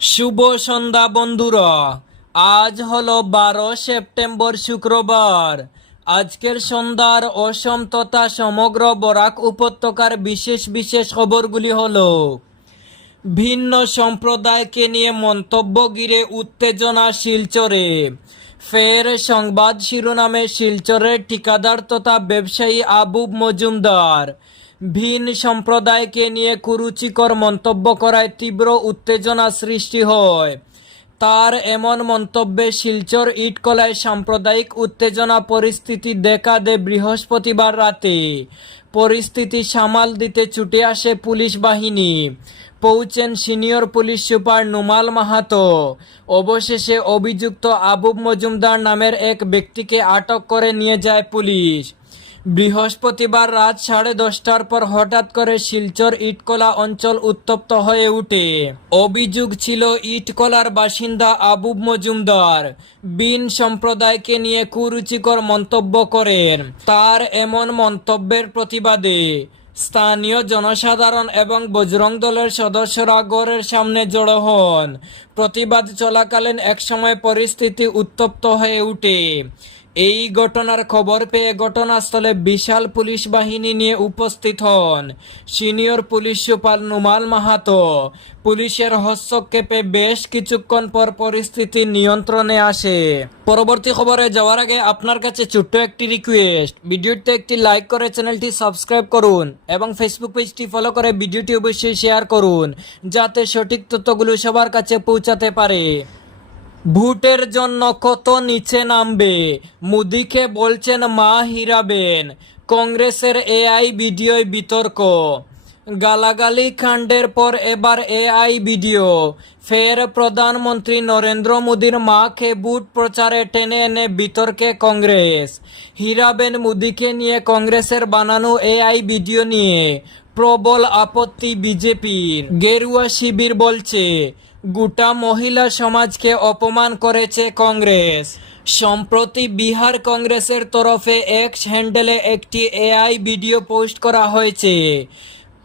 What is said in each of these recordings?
শুভ সন্ধ্যা বন্ধুরা। আজ হলো বারো সেপ্টেম্বর শুক্রবার। আজকের সন্ধ্যার অসম তথা সমগ্র বরাক উপত্যকার বিশেষ বিশেষ খবরগুলি হল, ভিন্ন সম্প্রদায়কে নিয়ে মন্তব্য গিরে উত্তেজনা শিলচরে। ফের সংবাদ শিরোনামে শিলচরের ঠিকাদার তথা ব্যবসায়ী আবুব মজুমদার। ভিন সম্প্রদায়কে নিয়ে কুরুচিকর মন্তব্য করায় তীব্র উত্তেজনা সৃষ্টি হয়। তার এমন মন্তব্যে শিলচর ইটকলায় সাম্প্রদায়িক উত্তেজনা পরিস্থিতি দেখা দেয় বৃহস্পতিবার রাতে। পরিস্থিতি সামাল দিতে ছুটে আসে পুলিশ বাহিনী। পৌঁছেন senior police super Numal Mahato. অবশেষে অভিযুক্ত আবুব মজুমদার নামের এক ব্যক্তিকে আটক করে নিয়ে যায় পুলিশ। বৃহস্পতিবার রাত সাড়ে দশটার পর হঠাৎ করে শিলচর ইটকলা অঞ্চল উত্তপ্ত হয়ে ওঠে অভিযোগ ছিল, ইটকলার বাসিন্দা আবুব মজুমদার বিন সম্প্রদায়কে নিয়ে কুরুচিকর মন্তব্য করেন। তার এমন মন্তব্যের প্রতিবাদে স্থানীয় জনসাধারণ এবং বজরং দলের সদস্যরা গড়ের সামনে জড়ো হন। প্রতিবাদ চলাকালীন একসময় পরিস্থিতি উত্তপ্ত হয়ে ওঠে এই ঘটনার খবর পেয়ে ঘটনাস্থলে বিশাল পুলিশ বাহিনী নিয়ে উপস্থিত হন senior police super Numal Mahato. পুলিশের হস্তক্ষেপে বেশ কিছুক্ষণ পর পরিস্থিতি নিয়ন্ত্রণে আসে। পরবর্তী খবরে যাওয়ার আগে আপনার কাছে ছোট্ট একটি রিকোয়েস্ট ভিডিওতে একটি লাইক করে চ্যানেলটি সাবস্ক্রাইব করুন এবং ফেসবুক পেজটি ফলো করে ভিডিওটি অবশ্যই শেয়ার করুন, যাতে সঠিক তথ্যগুলো সবার কাছে পৌঁছাতে পারে। ভোটের জন্য কত নিচে নামবে? মোদিকে বলছেন, মা হিরাবেন। কংগ্রেসের এআই ভিডিও বিতর্ক। গালাগালি কাণ্ডের পর এবার এআই ভিডিও। ফের প্রধানমন্ত্রী নরেন্দ্র মোদীর মাকে বুট প্রচারে টেনে এনে বিতর্কে কংগ্রেস। হীরাবেন মোদীকে নিয়ে কংগ্রেসের বানানো এআই ভিডিও নিয়ে প্রবল আপত্তি বিজেপির। গেরুয়া শিবির বলছে গোটা মহিলা সমাজকে অপমান করেছে কংগ্রেস। সম্প্রতি বিহার কংগ্রেসের তরফে এক্স হ্যান্ডেলে একটি এআই ভিডিও পোস্ট করা হয়েছে।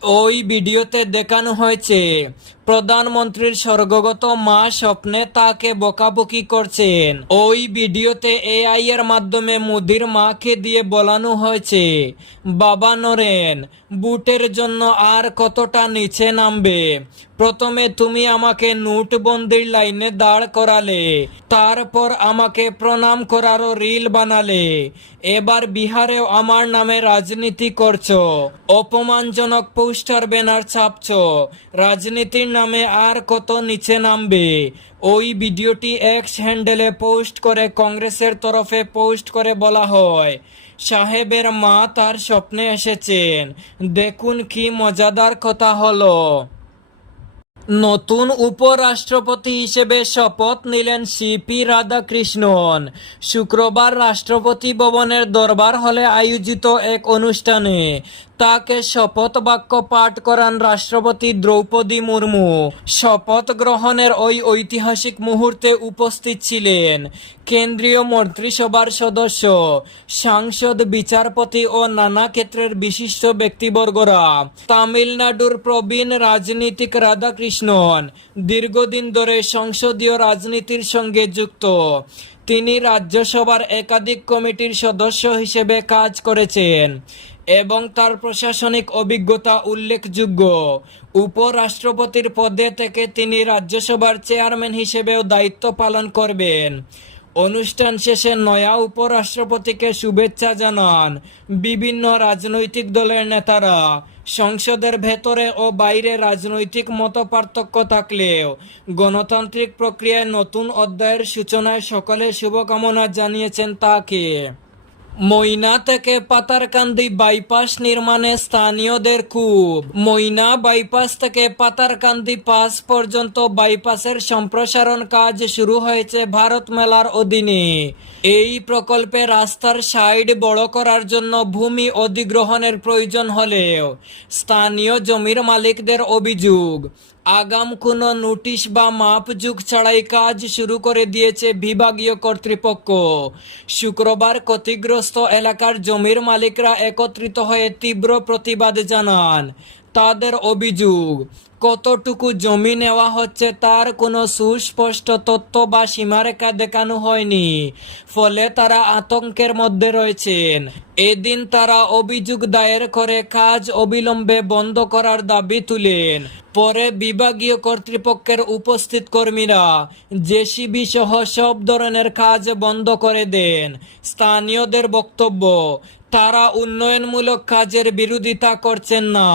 ওই ভিডিওতে দেখানো হয়েছে প্রধানমন্ত্রীর স্বর্গগত মা স্বপ্নে তাকে বকাবকি করছেন। ওই ভিডিওতে এআই এর মাধ্যমে মোদির মাকে দিয়ে বলানো হয়েছে, বাবা নরেন, বুটের জন্য আর কতটা নিচে নামবে? প্রথমে তুমি আমাকে নোটবন্দির লাইনে দাঁড় করালে, তারপর আমাকে প্রণাম করারও রিল বানালে। এবার বিহারেও আমার নামে রাজনীতি করছ। অপমানজনক পোস্টার, ব্যানার ছাপছ। রাজনীতির নামে আর কত নিচে নামবে? ওই ভিডিওটি এক্স হ্যান্ডেলে পোস্ট করে কংগ্রেসের তরফে পোস্ট করে বলা হয়। সাহেবের মা তার স্বপ্নে এসেছেন। দেখুন কি মজাদার কথা হলো। নতুন উপরাষ্ট্রপতি হিসেবে শপথ নিলেন সিপি রাধাকৃষ্ণন। শুক্রবার রাষ্ট্রপতি ভবনের দরবার হলে আয়োজিত এক অনুষ্ঠানে। তাকে শপথ বাক্য পাঠ করান রাষ্ট্রপতি দ্রৌপদী মুর্মু। শপথ গ্রহণের ওই ঐতিহাসিক মুহূর্তে উপস্থিত ছিলেন কেন্দ্রীয় মন্ত্রিসভার সদস্য, সাংসদ, বিচারপতি ও নানা ক্ষেত্রের বিশিষ্ট ব্যক্তিবর্গরা। তামিলনাড়ুর প্রবীণ রাজনীতিক রাধাকৃষ্ণন দীর্ঘদিন ধরে সংসদীয় রাজনীতির সঙ্গে যুক্ত। তিনি রাজ্যসভার একাধিক কমিটির সদস্য হিসেবে কাজ করেছেন। এবং তার প্রশাসনিক অভিজ্ঞতা উল্লেখযোগ্য। উপরাষ্ট্রপতির পদে থেকে তিনি রাজ্যসভার চেয়ারম্যান হিসেবেও দায়িত্ব পালন করবেন। অনুষ্ঠান শেষে নয়া উপরাষ্ট্রপতিকে শুভেচ্ছা জানান বিভিন্ন রাজনৈতিক দলের নেতারা। সংসদের ভেতরে ও বাইরে রাজনৈতিক মতপার্থক্য থাকলেও গণতান্ত্রিক প্রক্রিয়ায় নতুন অধ্যায়ের সূচনায় সকলে শুভকামনা জানিয়েছেন তাকে। ময়না থেকে পাতারকান্দি বাইপাস নির্মাণে স্থানীয়দের খুব ময়না বাইপাস থেকে পাতারকান্দি পাস পর্যন্ত বাইপাসের সম্প্রসারণ কাজ শুরু হয়েছে ভারত মেলার অধীনে। এই প্রকল্পে রাস্তার সাইড বড় করার জন্য ভূমি অধিগ্রহণের প্রয়োজন হলেও স্থানীয় জমির মালিকদের অভিযোগ আগাম কোনো নোটিশ বা মাপযুগ ছাড়াই কাজ শুরু করে দিয়েছে বিভাগীয় কর্তৃপক্ষ। শুক্রবার ক্ষতিগ্রস্ত এলাকার জমির মালিকরা একত্রিত হয়ে তীব্র প্রতিবাদ জানান। তাদের অভিযোগ, কতটুকু জমি নেওয়া হচ্ছে তার কোনো সুস্পষ্ট তথ্য বা সীমারেখা দেখানো হয়নি, ফলে তারা আতঙ্কের মধ্যে রয়েছেন। এদিন তারা অভিযোগ দায়ের করে কাজ অবিলম্বে বন্ধ করার দাবি তুলেন। পরে বিভাগীয় কর্তৃপক্ষের উপস্থিত কর্মীরা জেসিবি সহ সব ধরনের কাজ বন্ধ করে দেন। স্থানীয়দের বক্তব্য তারা উন্নয়নমূলক কাজের বিরোধিতা করছেন না।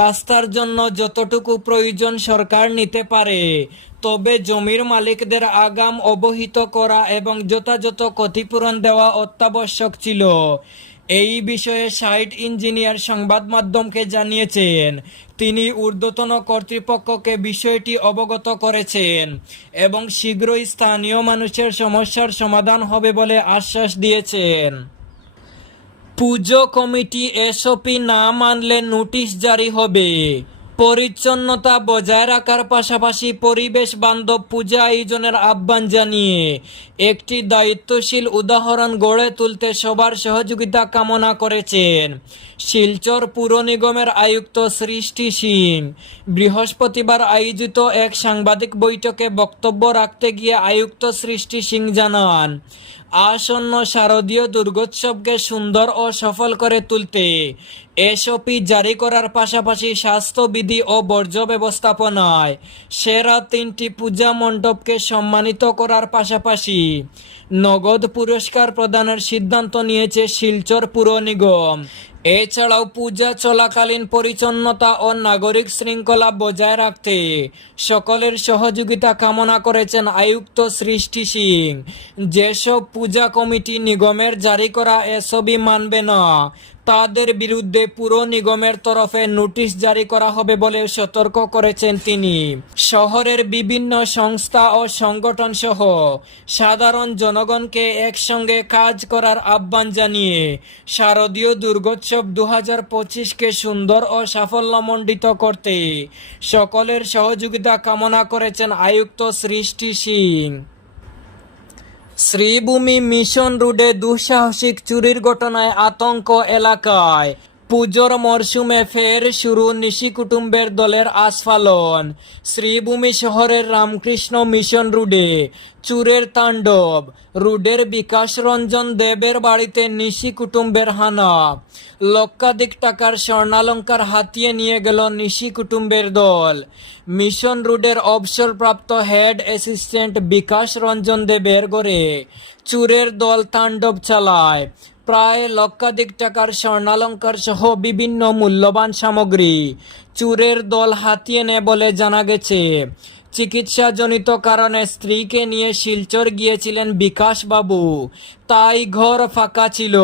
রাস্তার জন্য যতটুকু প্রয়োজন সরকার নিতে পারে, তবে জমির মালিকদের আগাম অবহিত করা এবং যথাযথ ক্ষতিপূরণ দেওয়া অত্যাবশ্যক ছিল। এই বিষয়ে সাইট ইঞ্জিনিয়ার সংবাদ মাধ্যমকে জানিয়েছেন, তিনি ঊর্ধ্বতন কর্তৃপক্ষকে বিষয়টি অবগত করেছেন এবং শীঘ্রই স্থানীয় মানুষের সমস্যার সমাধান হবে বলে আশ্বাস দিয়েছেন। পুজো কমিটি এসওপি না মানলে নোটিশ জারি হবে। পরিচ্ছন্নতা বজায় রাখার পাশাপাশি পরিবেশ বান্ধব পূজা আয়োজনের আহ্বান জানিয়ে একটি দায়িত্বশীল উদাহরণ গড়ে তুলতে সবার সহযোগিতা কামনা করেছেন শিলচর পুর নিগমের আয়ুক্ত সৃষ্টি সিং। বৃহস্পতিবার আয়োজিত এক সাংবাদিক বৈঠকে বক্তব্য রাখতে গিয়ে আয়ুক্ত সৃষ্টি সিং জানান আসন্ন শারদীয় দুর্গোৎসবকে সুন্দর ও সফল করে তুলতে এসওপি জারি করার পাশাপাশি স্বাস্থ্যবিধি ও বর্জ্য ব্যবস্থাপনায় সেরা তিনটি পূজা মণ্ডপকে সম্মানিত করার পাশাপাশি নগদ পুরস্কার প্রদানের সিদ্ধান্ত নিয়েছে শিলচর পুর নিগম। এছাড়াও পূজা, চলাকালীন পরিচ্ছন্নতা ও নাগরিক শৃঙ্খলা বজায় রাখতে সকলের সহযোগিতা কামনা করেছেন আয়ুক্ত সৃষ্টি সিং। যেসব পূজা কমিটি নিগমের জারি করা, এসবই মানবে না। তাদের বিরুদ্ধে পুর নিগমের তরফে নোটিশ জারি করা হবে বলে সতর্ক করেছেন তিনি। শহরের বিভিন্ন সংস্থা ও সংগঠন সহ সাধারণ জনগণকে একসঙ্গে কাজ করার আহ্বান জানিয়ে শারদীয় দুর্গোৎসব দু হাজার পঁচিশকে সুন্দর ও সাফল্যমণ্ডিত করতে সকলের সহযোগিতা কামনা করেছেন আয়ুক্ত সৃষ্টি সিং। শ্রীভূমি মিশন রোডে দুঃসাহসিক চুরির ঘটনায় আতঙ্ক এলাকায়। পুজোর মরশুমে ফের শুরু নিশি কুটুম্বের দলের আস্ফালন। শ্রীভূমি শহরের রামকৃষ্ণ মিশন রোডে। চুরের তাণ্ডব। রুডের বিকাশ রঞ্জন দেবের বাড়িতে নিশি কুটুম্বের হানা। লক্ষাধিক টাকার স্বর্ণালঙ্কার হাতিয়ে নিয়ে গেল নিশি কুটুম্বের দল। মিশন রোডের অবসরপ্রাপ্ত হেড অ্যাসিস্ট্যান্ট বিকাশ রঞ্জন দেবের গড়ে চুরের দল তাণ্ডব চালায়। প্রায় লক্ষাধিক টাকার স্বর্ণালঙ্কার সহ বিভিন্ন মূল্যবান সামগ্রী চুরের দল হাতিয়ে নেয় বলে জানা গেছে। চিকিৎসাজনিত কারণে স্ত্রীকে নিয়ে শিলচর গিয়েছিলেন বিকাশ বাবু তাই ঘর ফাঁকা ছিল।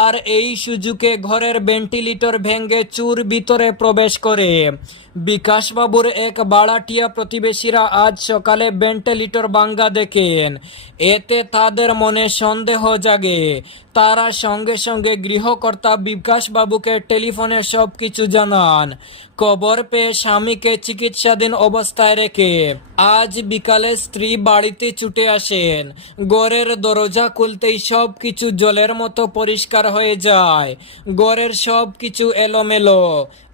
আর এই সুযোগে ঘরের ভেন্টিলেটর ভেঙে চুর ভিতরে প্রবেশ করে। বিকাশবাবুর এক বাড়াটিয়া প্রতিবেশীরা আজ সকালে ভেন্টিলেটর বাঙ্গা দেখেন। এতে তাদের মনে সন্দেহ জাগে। তারা সঙ্গে সঙ্গে গৃহকর্তা বিকাশবাবুকে টেলিফোনে সব কিছু জানান। খবর পেয়ে স্বামীকে চিকিৎসাধীন অবস্থায় রেখে আজ বিকালে স্ত্রী বাড়িতে ছুটে আসেন। গড়ের দরজা খুলতেই সব কিছু জলের মতো পরিষ্কার হয়ে যায়। গড়ের সব কিছু এলোমেলো।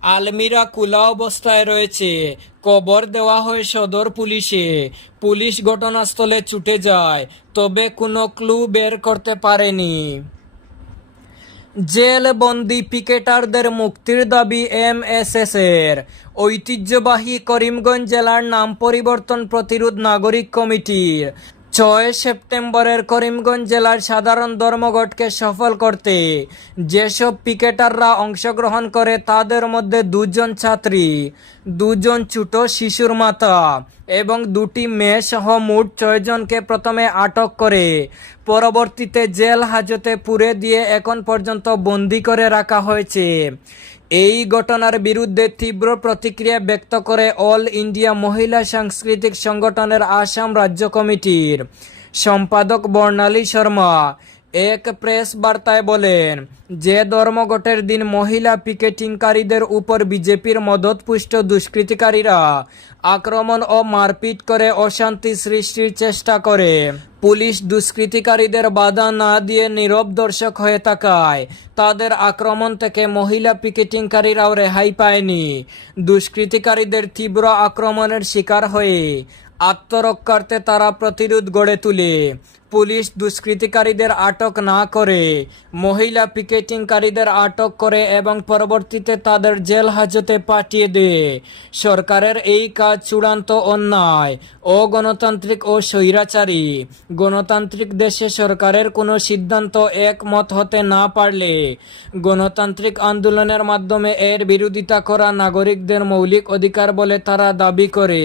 আলমিরা খোলা অবস্থায় রয়েছে। কবর দেওয়া হয় সদর পুলিশে। পুলিশ ঘটনাস্থলে ছুটে যায়, তবে কোনো ক্লু বের করতে পারেনি। জেল বন্দি পিকেটারদের মুক্তির দাবি এম এস এস এর ঐতিহ্যবাহী করিমগঞ্জ জেলার নাম পরিবর্তন প্রতিরোধ নাগরিক কমিটির। ছয় সেপ্টেম্বরের করিমগঞ্জ জেলার সাধারণ ধর্মঘটকে সফল করতে যেসব পিকেটাররা অংশগ্রহণ করে তাদের মধ্যে দুজন ছাত্রী, দুজন ছোট শিশুর মাতা এবং দুটি মেয়ে সহ মোট ছয়জনকে প্রথমে আটক করে। পরবর্তীতে জেল হাজতে পুরে দিয়ে এখন পর্যন্ত বন্দি করে রাখা হয়েছে। এই ঘটনার বিরুদ্ধে তীব্র প্রতিক্রিয়া ব্যক্ত করে অল ইন্ডিয়া মহিলা সাংস্কৃতিক সংগঠনের আসাম রাজ্য কমিটির সম্পাদক বর্ণালী শর্মা। এক প্রেস বার্তায় বলেন, যে ধর্মঘটের দিন মহিলা পিকেটিংকারীদের উপর বিজেপির মদতপুষ্ট দুষ্কৃতিকারীরা আক্রমণ ও মারপিট করে অশান্তি সৃষ্টির চেষ্টা করে। পুলিশ দুষ্কৃতিকারীদের বাধা না দিয়ে নীরব দর্শক হয়ে থাকায় তাদের আক্রমণ থেকে মহিলা পিকেটিংকারীরাও রেহাই পায়নি। দুষ্কৃতিকারীদের তীব্র আক্রমণের শিকার হয়ে আত্মরক্ষার্থে তারা প্রতিরোধ গড়ে তুলে। পুলিশ দুষ্কৃতিকারীদের আটক না করে, মহিলা পিকেটিংকারীদের আটক করে এবং পরবর্তীতে তাদের জেল হাজতে পাঠিয়ে দেয়। সরকারের এই কাজ চূড়ান্ত অন্যায় ও গণতান্ত্রিক ও স্বৈরাচারী। গণতান্ত্রিক দেশে সরকারের কোনো সিদ্ধান্ত একমত হতে না পারলে, গণতান্ত্রিক আন্দোলনের মাধ্যমে এর বিরোধিতা করা নাগরিকদের মৌলিক অধিকার বলে তারা দাবি করে।